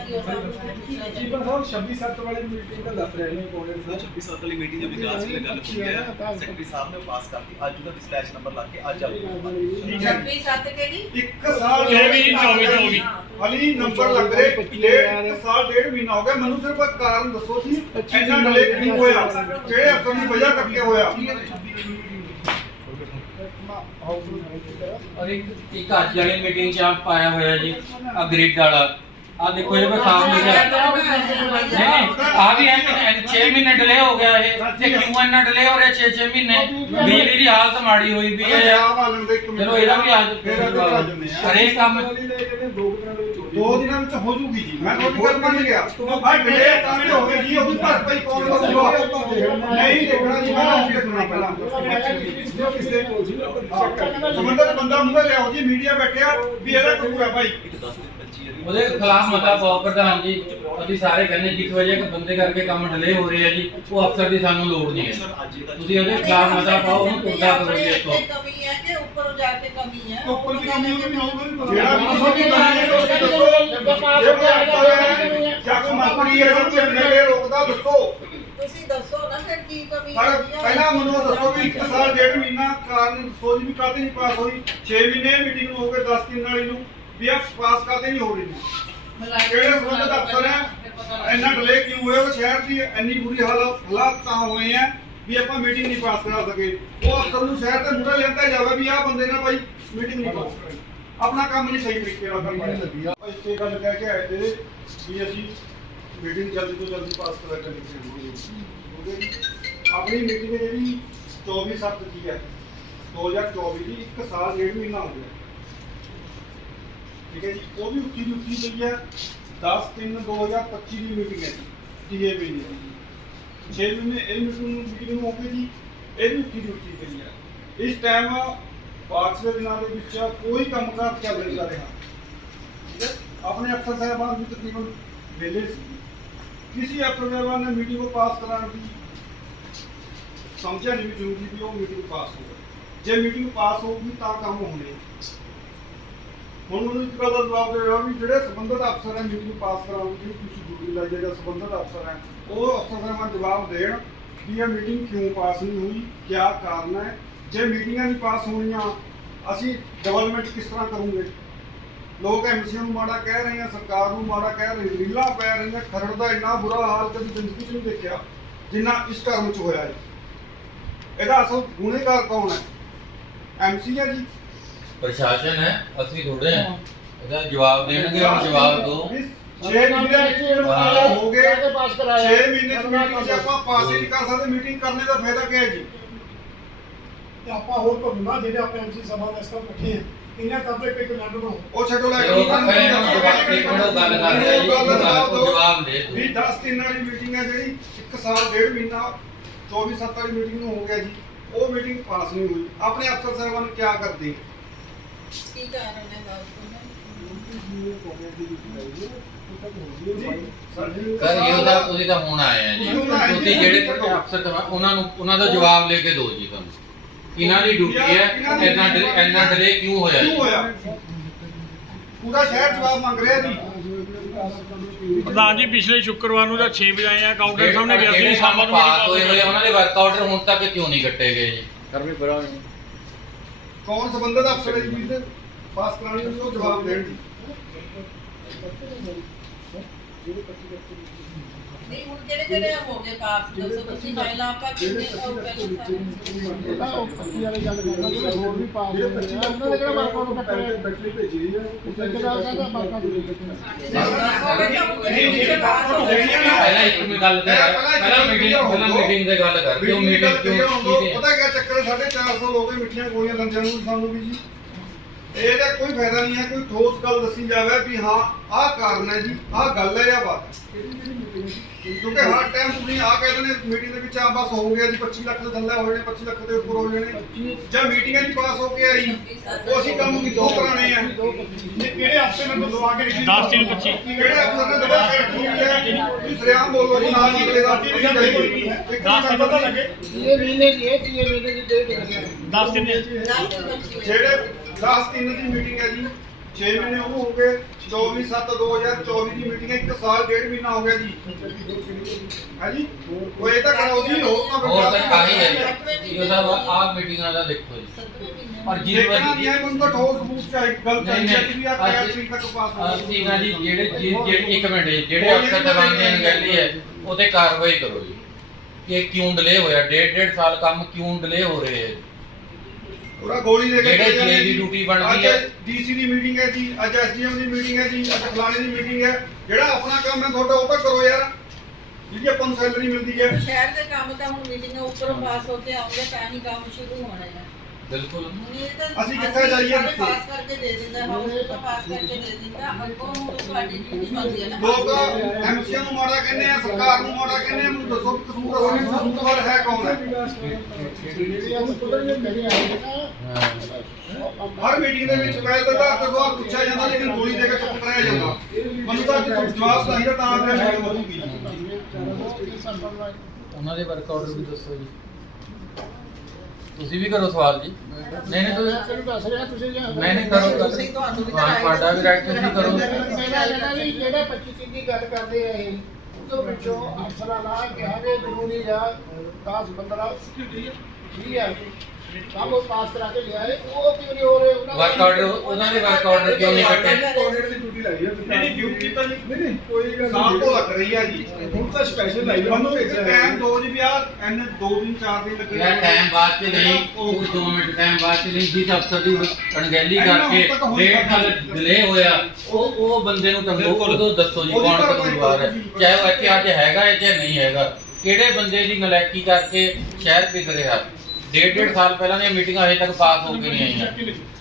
ਕੀ ਹੋ ਜੀਵਨ ਸਾਹਿਬ 26 ਸੱਤ ਵਾਲੀ ਮੀਟਿੰਗ ਦਾ ਦੱਸ ਰਹੇ ਨੇ ਕੋਲੇ। ਸਰ 26 ਸੱਤ ਵਾਲੀ ਮੀਟਿੰਗ ਦੇ ਵਿਕਾਸ ਦੀ ਗੱਲ ਹੋਈ ਹੈ। ਸੈਕਟਰੀ ਸਾਹਿਬ ਨੇ ਪਾਸ ਕਰਤੀ। ਅੱਜ ਉਹਦਾ ਡਿਸਪੈਚ ਨੰਬਰ ਲਾ ਕੇ ਅੱਜ ਠੀਕ ਹੈ। 26 ਸੱਤ ਕਿਹੜੀ? ਇੱਕ ਸਾਲ ਚੌਵੀ, ਚੌਵੀ, ਚੌਵੀ। ਹਲੀ ਨੰਬਰ ਲੱਗ ਰਹੇ। ਡੇਢ ਸਾਲ ਡੇਢ ਮਹੀਨਾ ਹੋ ਗਿਆ। ਮੈਨੂੰ ਸਿਰਫ ਇੱਕ ਕਾਰਨ ਦੱਸੋ ਸੀ ਇੰਨਾ ਡਿਲੇ ਕਿਉਂ ਹੋਇਆ। ਕਿਹੜੇ ਅਫਸਰ ਦੀ ਵਜ੍ਹਾ ਕਰਕੇ ਹੋਇਆ। ਔਰ ਇੱਕ ਇੱਕ ਅੱਜ ਵਾਲੀ ਮੀਟਿੰਗ 'ਚ ਆਪ ਪਾਇਆ ਹੋਇਆ ਜੀ। ਆ ਗ੍ਰਿਡ ਵਾਲਾ। ਆ ਦੇਖੋ ਇਹ ਸਾਫ਼ ਲਿਖਿਆ ਨਹੀਂ ਆ ਵੀ ਹੈ 6 ਮਹੀਨੇ ਡਿਲੇ ਹੋ ਗਿਆ ਇਹ ਤੇ ਕਿਉਂ ਇੰਨਾ ਡਿਲੇ ਹੋ ਰਿਹਾ 6 6 ਮਹੀਨੇ ਬਿਜਲੀ ਦੀ ਹਾਲਤ ਮਾੜੀ ਹੋਈ ਵੀ ਹੈ ਚਲੋ ਇਹਦਾ ਵੀ ਅੱਜ ਹਰੇਕ ਕੰਮ ਦੋ ਦਿਨਾਂ ਦੇ ਵਿੱਚ ਹੋ ਜੂਗੀ ਜੀ ਮੈਂ ਤੁਹਾਡੀ ਗੱਲ ਮੰਨ ਗਿਆ ਆ ਡਿਲੇ ਤਾਂ ਹੋ ਗਈ ਜੀ ਉਹਦੀ ਭਰਪਾਈ ਕੌਣ ਕਰੂਗਾ ਨਹੀਂ ਦੇਖਣਾ ਜੀ ਮੈਂ ਉਹ ਦੇਖਣਾ ਪਹਿਲਾਂ ਜੋ ਕਿਸੇ ਕੋਲ ਸੀ ਨਾ ਚੈੱਕ ਕਰ ਸੰਬੰਧਤ ਬੰਦਾ ਮੂਹਰੇ ਲਿਆਓ ਜੀ ਮੀਡੀਆ ਬੈਠਿਆ ਵੀ ਇਹਦਾ ਕਸੂਰ ਹੈ ਭਾਈ ਉਹਦੇ ਖਿਲਾਫ ਮਤਾ ਪਾਓ ਪ੍ਰਧਾਨ ਜੀ ਅਸੀਂ ਸਾਰੇ ਕਹਿੰਦੇ ਜਿਸ ਵਜ੍ਹਾ ਕਿ ਬੰਦੇ ਕਰਕੇ ਕੰਮ ਡਿਲੇ ਹੋ ਰਹੇ ਆ ਜੀ ਉਹ ਅਫਸਰ ਦੀ ਸਾਨੂੰ ਲੋੜ ਨਹੀਂ ਹੈ। ਸਰ ਅੱਜ ਇਹਦਾ ਤੁਸੀਂ ਉਹਦੇ ਖਿਲਾਫ ਮਤਾ ਪਾਓ ਉਹਨੂੰ ਕੁੱਤਾ ਕਰੋ ਜੀ ਇੱਥੋਂ। ਕਮੀ ਹੈ ਕਿ ਉੱਪਰ ਜਾ ਕੇ ਕਮੀ ਹੈ? ਉੱਪਰ ਵੀ ਕੰਮ ਨਹੀਂ ਹੋਊਗਾ ਜਿਹੜਾ ਜਿਹੜਾ ਵੀ ਵੀ ਤੁਹਾਨੂੰ ਤੁਹਾਨੂੰ ਕਮੀ ਕਮੀ ਹੈ, ਹੈ ਉਹ ਦੱਸੋ ਦੱਸੋ। ਜੇ ਕੋਈ ਅਫਸਰ ਹੈ ਜਾਂ ਕੋਈ ਮੰਤਰੀ ਹੈ ਜਾਂ ਕੋਈ ਐਮਐਲਏ ਰੋਕਦਾ ਦੱਸੋ। ਤੁਸੀਂ ਦੱਸੋ ਨਾ ਫਿਰ ਕੀ ਕਮੀ ਆ? ਪਹਿਲਾਂ ਮੈਨੂੰ ਦੱਸੋ ਵੀ ਇੱਕ ਸਾਲ ਡੇਢ ਮਹੀਨਾ ਕਾਰਨ ਦੱਸੋ ਜੀ ਵੀ ਕਾਹਤੇ ਨਹੀਂ ਪਾਸ ਹੋਈ? 6 ਮਹੀਨੇ ਮੀਟਿੰਗ ਨੂੰ ਹੋ ਗਏ 10 ਦਿਨ ਵਾਲੀ ਨੂੰ। ਇਹ ਪਾਸ ਕਾਹਤੇ ਨਹੀਂ ਹੋ ਰਹੀ ਜੀ? ਕਿਹੜੇ ਸੰਬੰਧਿਤ ਅਫਸਰ ਹੈ? ਇੰਨਾ ਡਿਲੇ ਕਿਉਂ ਹੋਇਆ ਉਹ ਸ਼ਹਿਰ ਦੀ ਇੰਨੀ ਬੁਰੀ ਹਾਲਤ ਹਾਲਾਤ ਤਾਂ ਹੋਏ ਆ ਵੀ ਆਪਾਂ ਮੀਟਿੰਗ ਨਹੀਂ ਪਾਸ ਕਰਾ ਸਕੇ। ਉਹ ਅਫਸਰ ਨੂੰ ਸ਼ਹਿਰ ਤੇ ਮੂਹਰੇ ਲੈਂਦਾ ਜਾਵੇ ਵੀ ਆਹ ਬੰਦੇ ਨੇ ਭਾਈ ਮੀਟਿੰਗ ਨਹੀਂ ਪਾਸ ਕਰਾਈ। ਆਪਣਾ ਕੰਮ ਨਹੀਂ ਸਹੀ ਤਰੀਕੇ ਨਾਲ ਕਰ ਪਾਇਆ ਲੱਗੀ ਆ। ਇੱਥੇ ਗੱਲ ਕਹਿ ਕੇ ਆਏ ਤੇ ਵੀ ਅਸੀਂ ਮੀਟਿੰਗ ਜਲਦੀ ਤੋਂ ਜਲਦੀ ਪਾਸ ਕਰਾ ਕੇ ਲਿਖੇ ਜੀ? ਆਪਣੀ ਮੀਟਿੰਗ ਜਿਹੜੀ 24 ਸੱਤ ਦੀ ਹੈ। 2024 ਦੀ ਇੱਕ ਸਾਲ ਡੇਢ ਮਹੀਨਾ ਹੋ ਗਿਆ। ਠੀਕ ਹੈ ਜੀ? ਉਹ ਵੀ ਉੱਚੀ ਦੀ ਉੱਚੀ ਪਈ ਹੈ। 10 3 2025 ਦੀ ਮੀਟਿੰਗ ਹੈ ਜੀ ਡੀਏਬੀ ਦੀ 6 ਮਹੀਨੇ, ਇਹ ਮੀਟਿੰਗ ਮੀਟਿੰਗ ਹੋ ਗਈ ਜੀ ਇਹ ਵੀ ਉੱਚੀ ਦੀ ਉੱਚੀ ਪਈ ਹੈ। ਇਸ ਟਾਈਮ ਬਾਕਸ ਦੇ ਦਿਨਾਂ ਦੇ ਵਿੱਚ ਕੋਈ ਕੰਮ ਕਾਰ ਚੱਲ ਨਹੀਂ ਰਿਹਾ। ਠੀਕ ਹੈ? ਆਪਣੇ ਅਫਸਰ ਸਾਹਿਬਾਨ ਵੀ ਤਕਰੀਬਨ ਵਿਹਲੇ ਸੀ। ਕਿਸੇ ਅਫਸਰ ਸਾਹਿਬਾਨ ਨੇ ਮੀਟਿੰਗ ਨੂੰ ਪਾਸ ਕਰਾਉਣ ਦੀ ਸਮਝਿਆ ਨਹੀਂ ਵੀ ਜ਼ਰੂਰੀ ਵੀ ਉਹ ਮੀਟਿੰਗ ਪਾਸ ਹੋਵੇ ਜੇ ਮੀਟਿੰਗ ਪਾਸ ਹੋਊਗੀ ਤਾਂ ਕੰਮ ਹੋਣੇ। ਹੁਣ ਮੈਨੂੰ ਇੱਕ ਗੱਲ ਦਾ ਜਵਾਬ ਦੇ ਰਿਹਾ ਵੀ ਜਿਹੜੇ ਸੰਬੰਧਿਤ ਅਫਸਰ ਹੈ ਮੀਟਿੰਗ ਪਾਸ ਕਰਾਉਣ ਦੀ ਕੁਝ ਜ਼ਰੂਰੀ ਲੱਗ ਜਾਏਗਾ ਸੰਬੰਧਿਤ ਅਫਸਰ ਹੈ। ਉਹ ਅਫਸਰ ਸਾਹਿਬਾਨ ਜਵਾਬ ਦੇਣ ਵੀ ਇਹ ਮੀਟਿੰਗ ਕਿਉਂ ਪਾਸ ਨਹੀਂ ਹੋਈ ਕੀ ਕਾਰਨ ਹੈ? ਜੇ ਮੀਟਿੰਗਾਂ ਨਹੀਂ ਪਾਸ ਹੋਣੀਆਂ, ਅਸੀਂ ਡਿਵੈਲਪਮੈਂਟ ਕਿਸ ਤਰ੍ਹਾਂ ਕਰੂਗੇ? ਲੋਕ ਐਮਸੀ ਨੂੰ ਮਾੜਾ ਕਹਿ ਰਹੇ ਆ, ਸਰਕਾਰ ਨੂੰ ਮਾੜਾ ਕਹਿ ਰਹੇ, ਰੀਲਾਂ ਪੈ ਰਹੀਆਂ, ਖਰੜ ਦਾ ਇੰਨਾ ਬੁਰਾ ਹਾਲ ਕਦੀ ਜ਼ਿੰਦਗੀ 'ਚ ਨਹੀਂ ਦੇਖਿਆ, ਜਿੰਨਾ ਇਸ ਟਰਮ 'ਚ ਹੋਇਆ ਹੈ। ਇਹਦਾ ਅਸਲ ਗੁਨੇਗਾਰ ਕੌਣ ਹੈ? ਐਮਸੀ ਹੈ ਜੀ। ਪ੍ਰਸ਼ਾਸਨ ਹੈ ਅਸੀਂ ਥੋੜੇ ਹਾਂ। ਇਹਦਾ ਜਵਾਬ ਦੇਣਗੇ ਹੁਣ ਜਵਾਬ ਦਿਓ 6 ਮਹੀਨੇ ਹੋ ਗਏ ਪਾਸ 6 ਕਰਾਇਆ ਮਹੀਨੇ ਚ ਮੀਟਿੰਗ ਆਪਾਂ ਪਾਸ ਹੀ ਨਹੀਂ ਕਰ ਸਕਦੇ ਮੀਟਿੰਗ ਕਰਨੇ ਦਾ ਫਾਇਦਾ ਕੀ ਹੈ ਜੀ? ਤੇ ਆਪਾਂ ਹੋਰ ਭਰਨਾ ਜਿਹੜੇ ਆਪਾਂ ਐਮਸੀ ਸਭਾ ਦੇ ਸਤਰ ਇਕੱਠੇ ਆ ਇਹਨਾਂ ਕਬਲੇ ਕੋਈ ਕਮਾਂਡ ਬਣਾਓ। ਉਹ ਛੱਡੋ ਲੈ ਉਹ ਗੱਲ ਕਰ ਰਿਹਾ ਜੀ ਗੱਲ ਉਹ ਜਵਾਬ ਦੇ। ਵੀ 10 ਦਿਨ ਵਾਲੀ ਮੀਟਿੰਗ ਹੈ ਜਿਹੜੀ 1 ਸਾਲ ਡੇਢ ਮਹੀਨਾ 24 7 ਵਾਲੀ ਮੀਟਿੰਗ ਨੂੰ ਹੋ ਗਿਆ ਜੀ। ਉਹ ਮੀਟਿੰਗ ਪਾਸ ਨਹੀਂ ਹੋਈ। ਆਪਣੇ ਅਫਸਰ ਸਾਹਿਬਾਨ ਕੀ ਕਰਦੇ? ਕੀ ਕਾਰਨ ਹੈ ਸਰ ਇਹ ਤਾਂ ਤੁਸੀਂ ਤਾਂ ਹੁਣ ਆਏ ਆ ਜੀ। ਤੁਸੀਂ ਜਿਹੜੇ ਅਫਸਰ ਤੋਂ ਉਹਨਾਂ ਨੂੰ ਉਹਨਾਂ ਦਾ ਜਵਾਬ ਲੈ ਕੇ ਦਿਓ ਜੀ ਤੁਹਾਨੂੰ ਇਹਨਾਂ ਦੀ ਡਿਊਟੀ ਹੈ ਇੰਨਾ ਡਿਲੇ ਇੰਨਾ ਡਿਲੇ ਕਿਉਂ ਹੋਇਆ ਜੀ? ਕਿਉਂ ਹੋਇਆ? ਪੂਰਾ ਸ਼ਹਿਰ ਜਵਾਬ ਮੰਗ ਰਿਹਾ ਜੀ। ਪ੍ਰਧਾਨ ਜੀ ਪਿਛਲੇ ਸ਼ੁੱਕਰਵਾਰ ਨੂੰ ਜਾਂ 6 ਵਜੇ ਆਏ ਆ ਕਾਊਂਟਰ ਸਾਹਮਣੇ ਗਿਆ ਸੀ ਜਿਹੜੇ ਸ਼ਾਮਾਂ ਨੂੰ ਪਾਸ ਹੋਏ ਹੋਏ ਉਹਨਾਂ ਦੇ ਵਰਕ ਆਰਡਰ ਹੁਣ ਤੱਕ ਕਿਉਂ ਨਹੀਂ ਕੱਟੇ ਗਏ ਜੀ? ਕੌਣ ਸੰਬੰਧਤ ਅਫਸਰ ਹੈ ਜੀ ਵੀਰ? ਪਾਸ ਕਰਾਣੀ ਉਹ ਜਵਾਬ ਦੇਣ ਜੀ ਨਹੀਂ ਹੁਣ ਕਿਹੜੇ ਕਿਹੜੇ ਹੋ ਗਏ ਪਾਸ ਦੱਸੋ ਤੁਸੀਂ ਪਹਿਲਾਂ ਆਪਾਂ ਕਿੰਨੇ ਉਹ ਪਹਿਲਾਂ? ਉਹ ਪੱਤੀ ਵਾਲੀ ਗੱਲ ਕਰਦਾ ਜਿਹੜੇ ਹੋਰ ਵੀ ਪਾਸ ਹੋਏ ਨੇ ਉਹਨਾਂ ਦੇ ਕਿਹੜਾ ਵਰਕਆਊਟ ਕੱਟਿਆ ਹੈ? ਬੈਟਰੀ ਭੇਜੀ ਹੈ। ਠੇਕੇਦਾਰ ਕਹਿੰਦਾ ਵਰਕਆਊਟ ਨਹੀਂ ਕੱਟਿਆ ਪਹਿਲਾਂ ਇੱਕ ਮਿੰਟ ਗੱਲ ਤੇ ਪਹਿਲਾਂ ਮੀਟਿੰਗ ਪਹਿਲਾਂ ਮੀਟਿੰਗ ਤੇ ਗੱਲ ਕਰਦੇ ਹੋ ਮੀਟਿੰਗ ਕਿਉਂ ਕੀਤੀ ਪਤਾ ਕੀ ਚੱਕਰ ਹੈ 450 ਲੋਕ ਹੀ ਮਿੱਠੀਆਂ ਗੋਲੀਆਂ ਲੰਦਿਆਂ ਨੂੰ ਸਾਨੂੰ ਵੀ ਜੀ। ਇਹਦਾ ਕੋਈ ਫਾਇਦਾ ਨਹੀਂ ਹੈ ਕੋਈ ਠੋਸ ਗੱਲ ਦੱਸੀ ਜਾਵੇ ਵੀ ਹਾਂ ਆਹ ਕਾਰਨ ਹੈ ਜੀ ਆਹ ਗੱਲ ਹੈ ਜਾਂ ਬਾਤ? ਹੈ। ਕਿਉਂਕਿ ਹਰ ਟਾਈਮ ਤੁਸੀਂ ਆਹ ਕਹਿੰਦੇ ਨੇ ਮੀਟਿੰਗ ਦੇ ਵਿੱਚ ਆ ਬਸ ਹੋ ਗਿਆ ਜੀ 25 ਲੱਖ ਦੇ ਥੱਲੇ ਹੋ ਜਾਣੇ 25 ਲੱਖ ਦੇ ਉੱਪਰ ਹੋ ਜਾਣੇ। ਜਾਂ ਮੀਟਿੰਗ ਨਹੀਂ ਪਾਸ ਹੋ ਕੇ ਆਈ। ਉਹ ਅਸੀਂ ਕੰਮ ਕਿੱਥੋਂ ਕਰਾਣੇ ਆ। ਕਿਹੜੇ ਹਫ਼ਤੇ ਮੈਂ ਬਦਲਵਾ ਕੇ ਲਿਖੀ 10 ਦਿਨ 25 ਕਿਹੜੇ ਅਫਸਰ ਨੇ ਦਵਾ ਕੇ ਰੱਖੀ ਹੈ? ਤੁਸੀਂ ਸਰਿਆਮ ਬੋਲੋ ਜੀ ਨਾਲ ਅਸੀਂ ਕਰੀਏ ਇੱਕ ਦਸ ਦਿਨ ਪਤਾ ਲੱਗੇ। ਇਹ ਮਹੀਨੇ ਦੀ ਇਹ ਤੀਏ ਮਹੀਨੇ ਦੀ ਡੇਟ ਹੈ 10 ਦਿਨ ਦਸ ਦਿਨ ਬੱਚੀ ਹੋਈ। ਜਿਹੜੇ 10 ਤਿੰਨ ਦੀ ਮੀਟਿੰਗ ਹੈ ਜੀ। 6 ਮਹੀਨੇ ਉਹ ਹੋ ਗਏ 24 7 2024 ਦੀ ਮੀਟਿੰਗ ਹੈ 1 ਸਾਲ ਡੇਢ ਮਹੀਨਾ ਹੋ ਗਿਆ ਜੀ। ਹੈ ਜੀ? ਉਹ ਇਹ ਤਾਂ ਕਰਾਓ ਜੀ ਹੋਰ ਤਾਂ ਹੋਰ ਤਾਂ ਕੋਈ ਕਾਹੀ ਹੈ ਜੀ। ਇਹ ਸਾਹਿਬ ਆਹ ਮੀਟਿੰਗਾਂ ਦਾ ਦੇਖੋ ਜੀ। ਪਰ ਜੀ ਜਿਸ ਨਹੀਂ ਵਾਰੀ ਹੈ ਮੈਨੂੰ ਤਾਂ ਠੋਸ ਸਬੂਤ ਚਾਹੀਦਾ ਗੱਲ ਚਾਹੀਦੀ ਹੈ ਵੀ ਆ ਅਸੀਂ- ਤਰੀਕ ਤੱਕ ਪਾਸ ਹੋ ਅਸੀਂ ਨਾ ਜੀ ਜਿਹੜੇ ਜਿਹੜੇ ਇੱਕ ਮਿੰਟ ਜਿਹੜੇ ਅਫਸਰ ਦਵਾਨ ਦੀ ਅਣਗਹਿਲੀ ਹੈ। ਉਹ ਤੇ ਕਾਰਵਾਈ ਕਰੋ ਜੀ। ਕਿ ਇਹ ਕਿਉਂ ਡਿਲੇ ਹੋਇਆ ਡੇਢ ਡੇਢ ਸਾਲ ਕੰਮ ਕਿਉਂ ਡਿਲੇ ਹੋ ਰਹੇ ਹੈ? ਪੂਰਾ ਗੋਲੀ ਦੇ ਕੇ ਜਿਹੜੇ ਚਲੇ ਜਾਂਦੇ GA ਦੀ ਜੀ। ਡਿਊਟੀ ਬਣਦੀ ਅੱਜ ਹੈ। ਡੀਸੀ ਦੀ ਮੀਟਿੰਗ ਹੈ ਜੀ ਅੱਜ ਐਸਡੀਐਮ ਦੀ ਮੀਟਿੰਗ ਹੈ ਜੀ ਅੱਜ ਫਲਾਣੇ ਦੀ ਮੀਟਿੰਗ ਹੈ ਜਿਹੜਾ ਆਪਣਾ ਕੰਮ ਹੈ ਤੁਹਾਡਾ ਉਹ ਤਾਂ ਕਰੋ ਯਾਰ ਜਿਹੜੀ ਆਪਾਂ ਨੂੰ ਸੈਲਰੀ ਮਿਲਦੀ ਹੈ ਸ਼ਹਿਰ ਦੇ ਕੰਮ ਤਾਂ ਹੁਣ ਮੀਟਿੰਗ ਉੱਪਰੋਂ ਪਾਸ ਹੋ ਕੇ ਆਉਂਦੇ ਤਾਂ ਹੀ ਕੰਮ ਸ਼ੁਰੂ ਹੋਣਾ ਹੈ ਬਿਲਕੁਲ। ਹੁਣ ਅਸੀਂ ਕਿੱਥੇ ਜਾਈਏ ਦੱਸੋ? ਪਾਸ ਕਰਕੇ ਦੇ ਦਿੰਦਾ ਹਾਊਸ ਤੋਂ ਪਾਸ ਕਰਕੇ ਦੇ ਦਿੰਦਾ ਅੱਗੋਂ ਹੁਣ ਤੁਹਾਡੀ ਡਿਊਟੀ ਬਣਦੀ ਹੈ ਨਾ। ਲੋਕ ਐਮਸੀਆ ਨੂੰ ਮਾੜਾ ਕਹਿੰਦੇ ਆ ਸਰਕਾਰ ਨੂੰ ਮਾੜਾ ਕਹਿੰਦੇ ਆ ਮੈਨੂੰ ਦੱਸੋ ਵੀ ਕਸੂਰ ਅਸਲੀ ਕਸੂਰਵਾਰ ਹੈ ਕੌਣ ਹੈ ਹਰ ਮੀਟਿੰਗ ਦੇ ਵਿੱਚ ਪਹਿਲ ਤਾਂ ਤਾਂ ਸਵਾਲ ਪੁੱਛਿਆ ਜਾਂਦਾ ਲੇਕਿਨ ਗੋਲੀ ਦੇ ਕੇ ਚੁੱਪ ਕਰਾਇਆ ਜਾਂਦਾ। ਮੈਨੂੰ ਤਾਂ ਜੇ ਜਵਾਬ ਚਾਹੀਦਾ ਤਾਂ ਅੱਗੇ ਮੀਟਿੰਗ ਵਧੂਗੀ ਉਹਨਾਂ ਦੇ ਵਰਕ ਆਰਡਰ ਵੀ ਦੱਸੋ ਜੀ। ਤੁਸੀਂ ਵੀ ਕਰੋ ਸਵਾਲ ਜੀ। ਨਹੀਂ ਨਹੀਂ ਤੁਸੀਂ ਤੈਨੂੰ ਦੱਸ ਰਿਹਾ ਤੁਸੀਂ ਜਾਂ ਨਹੀਂ ਨਹੀਂ ਕਰੋ ਕਰੋ। ਤੁਸੀਂ ਤੁਹਾਨੂੰ ਵੀ ਤਾਂ ਹਾਂ, ਤੁਹਾਡਾ ਵੀ ਰਾਈਟ ਤੁਸੀਂ ਕਰੋ। ਮੇਰਾ ਜਿਹੜਾ ਵੀ ਜਿਹੜੇ 25 ਤੀਹ ਦੀ ਗੱਲ ਕਰਦੇ ਆ ਇਹ ਉਹਦੇ ਵਿੱਚੋਂ ਅਫਸਰਾਂ ਨਾਲ ਕਿਹਾ ਕਿ ਜ਼ਰੂਰੀ ਆ 10 15 20 ਆ। ਕੰਮ ਉਹ ਪਾਸ ਕਰਾ ਕੇ ਲਿਆਏ ਉਹ ਕਿਉਂ ਨਹੀਂ ਹੋ ਰਹੇ? ਉਹਨਾਂ ਵਰਕ ਆਰਡਰ ਉਹਨਾਂ ਦੇ ਵਰਕ ਆਰਡਰ ਕਿਉਂ ਨਹੀਂ ਕੱਟੇ? ਕੋਆਰਡੀਨੇਟਰ ਦੀ ਡਿਊਟੀ ਲਾਈ ਹੈ ਨਹੀਂ ਨਹੀਂ ਡਿਊਟੀ ਤਾਂ ਜੀ ਨਹੀਂ ਨਹੀਂ ਕੋਈ ਗੱਲ ਸਾਲ ਤੋਂ ਲੱਗ ਰਹੀ ਹੈ ਜੀ। ਹੁਣ ਤਾਂ ਸਪੈਸ਼ਲ ਲਾਈ ਹੈ ਮੈਨੂੰ ਇੱਕ ਟਾਈਮ ਦੋ ਜੀ ਵੀ ਆ ਐਨ ਦੋ ਦਿਨ ਚਾਰ ਦਿਨ ਲੱਗੇ ਯਾਰ ਟਾਈਮ ਬਾਅਦ ਚ ਨਹੀਂ ਉਹ 2 ਮਿੰਟ ਟਾਈਮ ਬਾਅਦ ਚ ਨਹੀਂ ਜਿਸ ਅਫਸਰ ਦੀ ਅਣਗਹਿਲੀ ਕਰਕੇ ਡੇਢ ਸਾਲ ਡਿਲੇ ਹੋਇਆ ਉਹ ਉਹ ਬੰਦੇ ਨੂੰ ਟੰਗੋ ਉਦੋਂ ਦੱਸੋ ਜੀ ਕੌਣ ਕਸੂਰਵਾਰ ਹੈ? ਚਾਹੇ ਉਹ ਇੱਥੇ ਅੱਜ ਹੈਗਾ ਹੈ ਚਾਹੇ ਨਹੀਂ ਹੈਗਾ ਕਿਹੜੇ ਬੰਦੇ ਦੀ ਨਲਾਇਕੀ ਕਰਕੇ ਸ਼ਹਿਰ ਰਿਹਾ ਡੇਢ ਡੇਢ ਸਾਲ ਪਹਿਲਾਂ ਦੀਆਂ ਮੀਟਿੰਗਾਂ ਹਜੇ ਤੱਕ ਪਾਸ ਹੋ ਕੇ ਨਹੀਂ ਆਈਆਂ।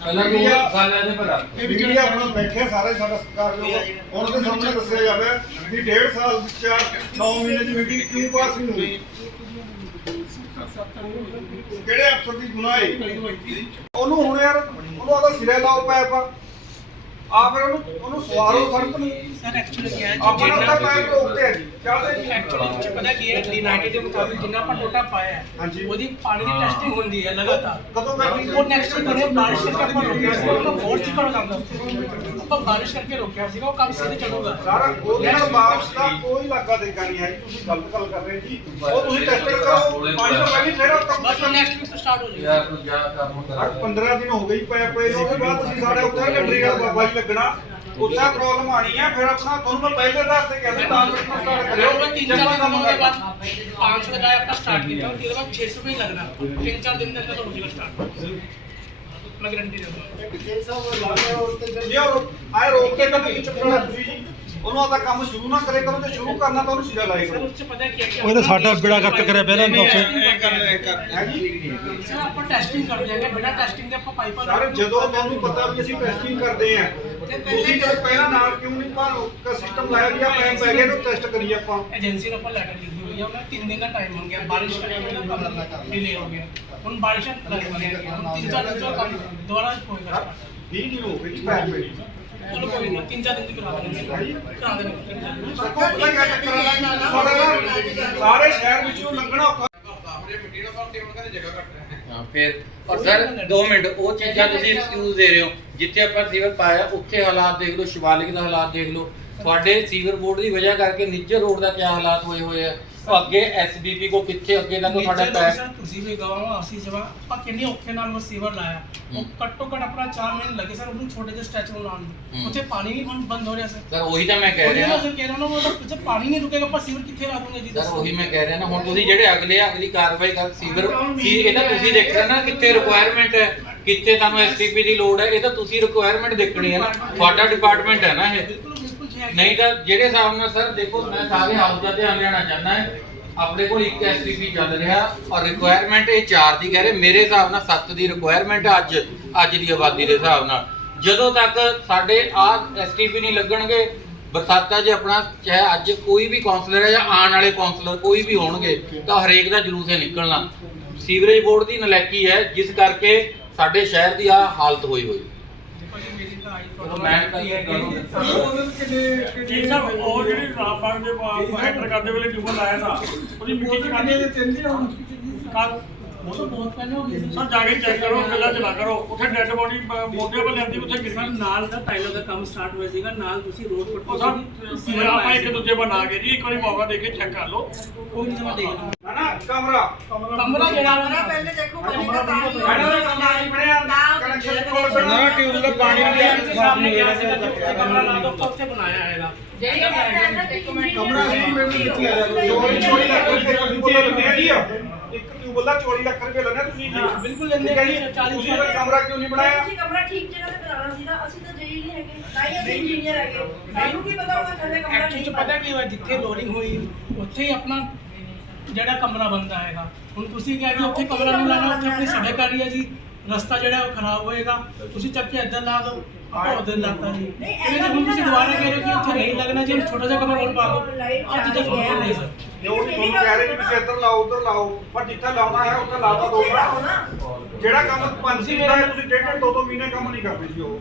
ਪਹਿਲਾਂ ਵੀ ਉਹ ਗੱਲ ਇਹਦੇ ਪਰ ਰੱਖ ਇਹ ਮੀਡੀਆ ਆਪਣਾ ਬੈਠੇ ਸਾਰੇ ਸਾਡਾ ਸਤਿਕਾਰ ਜੋ ਉਹਨਾਂ ਦੇ ਸਾਹਮਣੇ ਦੱਸਿਆ ਜਾਵੇ ਵੀ ਡੇਢ ਸਾਲ ਵਿੱਚ 9 ਮਹੀਨੇ ਦੀ ਮੀਟਿੰਗ ਕਿਉਂ ਪਾਸ ਨਹੀਂ ਹੋਈ? ਕਿਹੜੇ ਅਫਸਰ ਦੀ ਗੁਨਾਹ? ਹੈ ਉਹਨੂੰ ਹੁਣ ਯਾਰ ਉਹਨੂੰ ਆਦਾ ਸਿਰੇ ਲਾਓ ਪੈਪ। ਆ ਫਿਰ ਉਹਨੂੰ ਉਹਨੂੰ ਸਵਾਰੋ ਸੜਕ ਨੂੰ। ਸਰ ਐਕਚੁਅਲੀ ਕੀ ਹੈ ਆਪਾਂ ਨੂੰ ਤਾਂ ਪੈਪ ਰੋਕਦੇ ਆ ਜੀ। ਚਾਹਦੇ ਜੀ। ਐਕਚੁਅਲੀ ਪਤਾ ਕੀ ਹੈ ਡੀਨਾਈਟਡ ਦੇ ਮੁਤਾਬਿਕ ਜਿੰਨਾ ਆਪਾਂ ਟੋਟਾ ਪਾਇਆ ਹੈ। ਉਹਦੀ ਪਾਣੀ ਦੀ ਟੈਸਟਿੰਗ ਹੁੰਦੀ ਹੈ ਲਗਾਤਾਰ। ਕਦੋਂ ਕਰਨੀ ਉਹ ਨੈਕਸਟ ਜਿਹੜੇ ਬਾਰਿਸ਼ ਕਰਕੇ ਆਪਾਂ ਰੋਕਿਆ ਸੀ। ਉਹ ਹੋਰ ਚ ਕਰੋ ਜਾਂਦਾ ਆਪਾਂ ਬਾਰਿਸ਼ ਕਰਕੇ ਰੋਕਿਆ ਸੀਗਾ ਉਹ ਕੰਮ ਸਿੱਧੇ ਚੱਲੂਗਾ। ਸਾਰਾ ਉਹਦੇ ਨਾਲ ਬਾਰਿਸ਼ ਦਾ ਕੋਈ ਲੱਗਾ ਦੇਗਾ ਨਹੀਂ ਹੈ ਜੀ ਤੁਸੀਂ ਗਲਤ ਗੱਲ ਕਰ ਰਹੇ ਜੀ। ਉਹ ਤੁਸੀਂ ਟੈਸਟ ਕਰੋ। ਪਾਣੀ ਤੋਂ ਪਹਿਲਾਂ ਫਿਰ ਉਹ ਕੰਮ ਬਸ ਨੈਕਸਟ ਵੀਕ ਤੋਂ ਸਟਾਰਟ ਹੋ ਜਾਏਗਾ। ਯਾਰ ਤੂੰ ਜਾ ਕੰਮ ਕਰ ਅੱਜ 15 ਦਿਨ ਹੋ ਗਈ ਪਏ ਪਏ ਉਹਦੇ ਬਾਅਦ ਤੁਸੀਂ ਸਾਡੇ ਉੱਥੇ ਲੱਡਰੀ ਵਾਲਾ ਬਾਬਾ ਜੀ ਲੱਗਣਾ ਉੱਥੇ ਪ੍ਰੋਬਲਮ ਆਣੀ ਆ ਫਿਰ ਆਪਣਾ ਤੁਹਾਨੂੰ ਮੈਂ ਪਹਿਲੇ ਦੱਸ ਦੇ ਕਹਿੰਦਾ ਤਾਂ ਆਪਣਾ ਸਟਾਰਟ ਕਰਿਓ। ਤਿੰਨ ਚਾਰ ਦਿਨਾਂ ਦੇ ਬਾਅਦ 500 ਦਾ ਆਪਣਾ ਸਟਾਰਟ ਕੀਤਾ ਔਰ ਇਹਦੇ ਬਾਅਦ 600 ਵੀ ਲੱਗਣਾ। ਤਿੰਨ ਚਾਰ ਦਿਨ ਦੇ ਅੰਦਰ ਤੁਹਾਨੂੰ ਜਿਹੜਾ ਸਟਾਰਟ ਮੈਂ ਗਰੰਟੀ ਦਿੰਦਾ ਇਹ ਰੋਕ ਕੇ ਤਾਂ ਤੁਸੀਂ ਚੁੱਕਣਾ ਤੁਸੀਂ ਜੀ ਉਹਨੂੰ ਆਦਾ ਕੰਮ ਸ਼ੁਰੂ ਨਾ ਕਰੇ ਕਰੋ ਤੇ ਸ਼ੁਰੂ ਕਰਨਾ ਤਾਂ ਉਹਨੂੰ ਸਿਰਾ ਸਰ ਕਰੋ ਉਸ ਚ ਪਤਾ ਕੀ ਹੈ ਕਿ ਉਹ ਤਾਂ ਸਾਡਾ ਬੇੜਾ ਗਰਕ ਕਰਿਆ ਪਹਿਲਾਂ ਤਾਂ ਉੱਥੇ। ਹੈ ਜੀ ਸਰ ਆਪਾਂ ਟੈਸਟਿੰਗ ਕਰ ਦਿਆਂਗੇ ਬਿਨਾਂ ਟੈਸਟਿੰਗ ਦੇ ਆਪਾਂ ਪਾਈਪਾਂ ਸਰ ਜਦੋਂ ਤੁਹਾਨੂੰ ਪਤਾ ਵੀ ਅਸੀਂ ਟੈਸਟਿੰਗ ਕਰਦੇ ਆ ਤੁਸੀਂ ਜਦੋਂ ਪਹਿਲਾਂ ਨਾਲ ਕਿਉਂ ਨਹੀਂ ਪਾ ਸਿਸਟਮ ਲਾਇਆ ਗਿਆ ਪੈਨ ਪੈ ਗਿਆ ਤਾਂ ਟੈਸਟ ਕਰੀਏ ਆਪਾਂ ਏਜੰਸੀ ਨੂੰ ਆਪਾਂ ਲੈਟਰ ਲਿਖੀ ਹੋਈ ਹੈ ਉਹਨਾਂ ਤਿੰਨ ਦਿਨ ਦਾ ਟਾਈਮ ਮੰਗਿਆ ਬਾਰਿਸ਼ ਕਰਕੇ ਨਾ ਕੰਮ ਡਿਲੇ ਹੋ ਗਿਆ ਹੁਣ ਬਾਰਿਸ਼ਾਂ ਲੱਗ ਗਈਆਂ ਹੁਣ ਤਿੰਨ ਚਾਰ ਦਿਨ ਤੋਂ ਕੰਮ ਦੁਬਾਰਾ ਹੋਏਗਾ ਵੀਹ ਦਿਨ ਹੋ ਗਏ ਜੀ ਪੈਨ ਪਏ ਚਲੋ ਕੋਈ ਨਹੀਂ ਤਿੰਨ ਚਾਰ ਦਿਨ ਚ ਕਰਾ ਦੇਣਗੇ ਕਰਾ ਦੇਣਗੇ ਸਰ ਕੋਈ ਪਤਾ ਕਿਆ ਚੱਕਰ ਆ ਤੁਹਾਡਾ ਨਾ ਸਾਰੇ ਸ਼ਹਿਰ ਵਿੱਚੋਂ ਲੰਘਣਾ ਔਖਾ। ਹਾਂ ਫਿਰ ਔਰ ਸਰ 2 ਮਿੰਟ ਉਹ ਚੀਜ਼ਾਂ ਤੁਸੀਂ ਐਕਸਕਿਊਜ਼ ਦੇ ਰਹੇ ਹੋ। ਜਿੱਥੇ ਆਪਾਂ ਸੀਵਰ ਪਾਇਆ ਉੱਥੇ ਹਾਲਾਤ ਦੇਖ ਲਓ ਸ਼ਿਵਾਲਿਕ ਦਾ ਹਾਲਾਤ ਦੇਖ ਲਓ। ਤੁਹਾਡੇ ਸੀਵਰ ਬੋਰਡ ਦੀ ਵਜ੍ਹਾ ਕਰਕੇ ਨਿੱਜਰ ਰੋਡ ਦਾ ਕੀ ਹਾਲਾਤ ਹੋਏ ਹੋਏ ਆ? ਅੱਗੇ ਐਸਬੀਪੀ ਕੋ ਕਿੱਥੇ ਅੱਗੇ ਤੱਕ ਸਾਡਾ ਨੀਚੇ ਪੈ ਸਰ ਤੁਸੀਂ ਵੀ ਗਾਉਂ ਅਸੀਂ ਜਵਾ ਆਪਾਂ ਕਿੰਨੇ ਔਖੇ ਨਾਲ ਉਹ ਸੀਵਰ ਲਾਇਆ ਉਹ ਘੱਟੋ ਘੱਟ ਆਪਣਾ 4 ਮਹੀਨੇ ਲੱਗੇ ਸਰ ਉਹਨੂੰ ਛੋਟੇ ਜਿਹੇ ਸਟੈਚੂ ਨੂੰ ਲਾਉਣ ਨੂੰ। ਉੱਥੇ ਪਾਣੀ ਵੀ ਬੰਦ ਬੰਦ ਹੋ ਰਿਹਾ ਸਰ ਸਰ ਉਹੀ ਤਾਂ ਮੈਂ ਕਹਿ ਰਿਹਾ। ਨਾਲ ਸਰ ਕਹਿ ਰਿਹਾ ਨਾ ਉਹ ਪਿੱਛੇ ਪਾਣੀ ਨਹੀਂ ਰੁਕੇਗਾ ਆਪਾਂ ਸੀਵਰ ਕਿੱਥੇ ਲਾ ਦੂੰਗੇ ਜੀ ਸਰ ਉਹੀ ਮੈਂ ਕਹਿ ਰਿਹਾ ਨਾ ਹੁਣ ਤੁਸੀਂ ਜਿਹੜੇ ਅਗਲੇ ਆ, ਅਗਲੀ ਕਾਰਵਾਈ ਕਰ ਸੀਵਰ ਸੀ ਇਹ ਤਾਂ ਤੁਸੀਂ ਦੇਖਣਾ ਨਾ ਕਿੱਥੇ ਰਿਕੁਆਇਰਮੈਂਟ ਹੈ ਕਿੱਥੇ ਤੁਹਾਨੂੰ ਐਸਟੀਪੀ ਦੀ ਲੋੜ ਹੈ ਇਹ ਤਾਂ ਤੁਸੀਂ ਰਿਕੁਆਇਰਮੈਂਟ ਦੇਖਣੀ ਹੈ ਨਾ। ਤੁਹਾਡਾ ਡਿਪਾਰਟਮੈਂਟ ਹੈ ਨਾ ਇਹ। ਨਹੀਂ ਤਾਂ ਜਿਹੜੇ ਹਿਸਾਬ ਨਾਲ ਸਰ ਦੇਖੋ ਮੈਂ ਸਾਰੇ ਹਾਊਸ ਦਾ ਧਿਆਨ ਲੈਣਾ ਚਾਹੁੰਦਾ ਹੈ। ਆਪਣੇ ਕੋਲ ਇੱਕ ਐਸਟੀਪੀ ਚੱਲ ਰਿਹਾ ਔਰ ਰਿਕੁਆਇਰਮੈਂਟ ਇਹ 4 ਦੀ ਕਹਿ ਰਹੇ। ਮੇਰੇ ਹਿਸਾਬ ਨਾਲ 7 ਦੀ ਰਿਕੁਆਇਰਮੈਂਟ ਅੱਜ ਅੱਜ ਦੀ ਆਬਾਦੀ ਦੇ ਹਿਸਾਬ ਨਾਲ। ਜਦੋਂ ਤੱਕ ਸਾਡੇ ਆ ਐਸਟੀਪੀ ਨਹੀਂ ਲੱਗਣਗੇ, ਬਰਸਾਤਾਂ 'ਚ ਆਪਣਾ ਚਾਹੇ ਅੱਜ ਕੋਈ ਵੀ ਕਾਉਂਸਲਰ ਹੈ ਜਾਂ ਆਉਣ ਵਾਲੇ ਕਾਉਂਸਲਰ ਕੋਈ ਵੀ ਹੋਣਗੇ, ਤਾਂ ਹਰੇਕ ਦਾ ਜਲੂਸ ਹੈ ਨਿਕਲਣਾ। ਸੀਵਰੇਜ ਬੋਰਡ ਦੀ ਨਲਾਇਕੀ ਹੈ, ਜਿਸ ਕਰਕੇ ਸਾਡੇ ਸ਼ਹਿਰ ਦੀ ਆ ਹਾਲਤ ਹੋਈ ਹੋਈ ਦੇਖੋ ਜੀ ਮੇਰੀ ਤਾਂ ਆਈ ਚਲੋ ਮੈਂ ਤਾਂ ਇਹ ਕਰੂੰਗਾ ਜੀ ਸਾਹਿਬ ਉਹ ਜਿਹੜੀ ਰਾਪਾਂ ਦੇ ਐਂਟਰ ਕਰਦੇ ਵੇਲੇ ਟਿਊਬਲ ਲਾਇਆ ਤਾਂ ਉਹਦੀ ਮਿੱਟੀ ਚ ਦੇ ਕਾਹਦੀ ਤਿੰਨ ਦਿਨ ਹੁਣ? ਕੱਲ ਉਹ ਤਾਂ ਬਹੁਤ ਪਹਿਲੇ ਹੋ ਗਈ ਸੀ। ਸਰ ਜਾ ਕੇ ਚੈੱਕ ਕਰੋ ਗੱਲਾਂ ਚਲਾ ਕਰੋ। ਉੱਥੇ ਡੈੱਡ ਬੋਡੀ ਮੋਢੇ 'ਤੇ ਲੈਂਦੀ ਉੱਥੇ ਸਰ ਕਿਸਨ ਨਾਲ ਦਾ ਟਾਈਲਰ ਦਾ ਕੰਮ ਸਟਾਰਟ ਹੋਇਆ ਸੀਗਾ ਨਾਲ ਤੁਸੀਂ ਰੋਡ ਉਹ ਪੱਟੋ ਸਰ ਆਪਾਂ ਇੱਕ ਦੂਜੇ ਬਣਾ ਕੇ ਜੀ ਇੱਕ ਵਾਰੀ ਮੌਕਾ ਦੇ ਕੇ ਚੈੱਕ ਕਰ ਲਓ। ਕੋਈ ਨਹੀਂ ਮੈਂ ਦੇਖ ਲੂੰਗਾ ਹੈ ਨਾ ਕਮਰਾ। ਕਮਰਾ ਜਿਹੜਾ ਵਾ ਨਾ ਪਹਿਲੇ ਦੇਖੋ ਬਣੇਗਾ ਤਾਂ ਹੀ ਮੈਡਮ ਦਾ ਕਮਰਾ ਨਹੀਂ ਬਣਿਆ ਕਨੈਕਸ਼ਨ ਕੋਲ ਬਣਨਾ ਟਿਊਬ ਦਾ ਪਾਣੀ ਵੀ ਆਪਣੇ ਸਾਹਮਣੇ ਗਿਆ ਸੀਗਾ ਜਿੱਥੇ ਕਮਰਾ ਲਾ ਦੋ ਆਪਾਂ ਉੱਥੇ ਬਣਾਇਆ ਹੈਗਾ ਕਮਰਾ ਸੀ ਮੈਨੂੰ ਕਿੱਥੇ ਆ। ਚੋਰੀ ਚੋਰੀ ਰੁਪਏ ਦੀ ਬੋਲ ਲੈਂਦੇ ਜੀ ਇੱਕ ਟਿਊਬਲ ਦਾ 24 ਲੱਖ ਰੁਪਏ ਲੈਣਾ ਤੁਸੀਂ ਜੀ ਬਿਲਕੁਲ ਲੈਂਦੇ ਠੀਕ ਹੈ ਜੀ ਜੀ, 40 ਤੁਸੀਂ ਫਿਰ ਕਮਰਾ ਕਿਉਂ ਨਹੀਂ ਬਣਾਇਆ? ਤੁਸੀਂ ਕਮਰਾ ਠੀਕ ਜਗ੍ਹਾ ਤੇ ਬਣਾਉਣਾ ਸੀ ਨਾ ਅਸੀਂ ਤਾਂ ਜਈ ਨਹੀਂ ਹੈਗੇ ਨਾ ਹੀ ਅਸੀਂ ਇੰਜੀਨੀਅਰ ਹੈਗੇ। ਸਾਨੂੰ ਕੀ ਪਤਾ ਹੋਗਾ ਥੱਲੇ ਕਮਰਾ ਐਕਚੁਅਲੀ ਨਹੀਂ ਪਤਾ ਕੀ ਹੋਇਆ ਜਿੱਥੇ ਲੋਰਿੰਗ ਹੋਈ ਉੱਥੇ ਹੀ ਆਪਣਾ ਜਿਹੜਾ ਕਮਰਾ ਬਣਦਾ ਹੈਗਾ। ਹੁਣ ਤੁਸੀਂ ਕਿਹਾ ਕਿ ਉੱਥੇ ਕਮਰਾ ਨਹੀਂ ਲਾਣਾ ਉੱਥੇ ਆਪਣੀ ਸੜਕ ਆ ਰਹੀ ਹੈ ਜੀ ਰਸਤਾ ਜਿਹੜਾ ਉਹ ਖਰਾਬ ਹੋਏਗਾ ਤੁਸੀਂ ਚੱਕ ਕੇ ਇੱਧਰ ਲਾ ਦਿਓ ਆਪਾਂ ਉਧਰ ਲਾਤਾ ਜੀ। ਇਹ ਹੁਣ ਤੁਸੀਂ ਦੁਬਾਰਾ ਕਹਿ ਰਹੇ ਹੋ ਕਿ ਉੱਥੇ ਨਹੀਂ ਲੱਗਣਾ ਜੀ ਛੋਟਾ ਜਿਹਾ ਕਮਰਾ ਹੋਰ ਪਾ ਦਿਓ ਅੱਜ ਤਾਂ ਫੋਨ ਨਹੀਂ ਸਰ। ਜੇ ਤੁਹਾਨੂੰ ਕਹਿ ਰਹੇ ਕਿ ਤੁਸੀਂ ਇੱਧਰ ਲਾਓ ਉੱਧਰ ਲਾਓ ਪਰ ਜਿੱਥੇ ਲਾਉਣਾ ਹੈ ਉੱਥੇ ਲਾਤਾ ਦੋ ਨਾ। ਜਿਹੜਾ ਕੰਮ ਪੰਜ ਸੀ ਦਾ ਤੁਸੀਂ ਡੇਢ ਡੇਢ ਦੋ ਦੋ ਮਹੀਨੇ ਕੰਮ ਨਹੀਂ ਕਰਦੇ ਜੀ ਉਹ।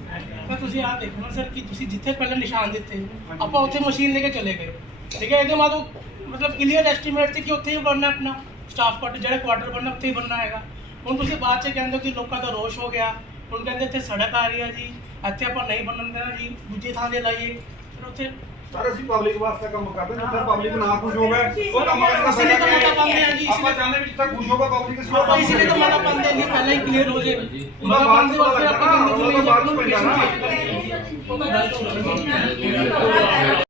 ਸਰ ਤੁਸੀਂ ਆਹ ਦੇਖੋ ਨਾ ਸਰ ਕਿ ਤੁਸੀਂ ਜਿੱਥੇ ਪਹਿਲਾਂ ਨਿਸ਼ਾਨ ਦਿੱਤੇ ਆਪਾਂ ਉੱਥੇ ਮਸ਼ੀਨ ਲੈ ਕੇ ਚਲੇ ਗਏ। ਠੀਕ ਹੈ ਇਹਦੇ ਬਾਅਦ ਉਹ ਮਤਲਬ ਕਲੀਅਰ ਐਸਟੀਮੇਟ ਸੀ ਕਿ ਉੱਥੇ ਹੀ ਬਣਨਾ ਆਪਣਾ। ਸਟਾਫ ਕੁਆਟਰ ਜਿਹੜਾ ਕੁਆਟਰ ਬਣਨਾ ਉੱਥੇ ਹੀ ਬਣਨਾ ਹੈਗਾ। ਹੁਣ ਤੁਸੀਂ ਬਾਅਦ ਚ ਕਹਿੰਦੇ ਹੋ ਕਿ ਲੋਕਾਂ ਦਾ ਰੋਸ਼ ਹੋ ਗਿਆ। ਹੁਣ ਕਹਿੰਦੇ ਇੱਥੇ ਸੜਕ ਆ ਰਹੀ ਹੈ ਜੀ ਇੱਥੇ ਆਪਾਂ ਨਹੀਂ ਬਣਨ ਦੇਣਾ ਜੀ ਦੂਜੀ ਥਾਂ ਤੇ ਲਾਈਏ। ਫਿਰ ਉੱਥੇ ਸਰ ਅਸੀਂ ਪਬਲਿਕ ਵਾਸਤੇ ਕੰਮ ਕਰਦੇ ਜਿੱਥੇ ਪਬਲਿਕ ਨਾ ਖੁਸ਼ ਹੋਵੇ ਉਹ ਕੰਮ ਕਰਨਾ ਅਸੀਂ ਨੇ ਤਾਂ ਮਤਾ ਪਾਉਂਦੇ ਹਾਂ ਜੀ, ਆਪਾਂ ਚਾਹੁੰਦੇ ਵੀ ਜਿੱਥੇ ਖੁਸ਼ ਹੋਵੇ ਪਬਲਿਕ ਅਸੀਂ ਉਹ ਆਪਾਂ ਕੰਮ ਇਸੇ ਲਈ ਤਾਂ ਮਾਲਾ ਪਾਉਂਦੇ ਨਹੀਂ ਪਹਿਲਾਂ ਹੀ ਕਲੀਅਰ ਹੋ ਜੇ। ਮਾਲਾ ਬਾਅਦ ਪਾਉਂਦੇ ਵਾਸਤੇ ਆਪਾਂ ਲੱਗਣਾ, ਕਹਿੰਦੇ ਉਹਦਾ ਬਾਅਦ ਚ ਜੀ ਪੈਂਦਾ ਨਾ। ਉਹ ਤਾਂ ਗਲਤ ਹੋ ਗਿਆ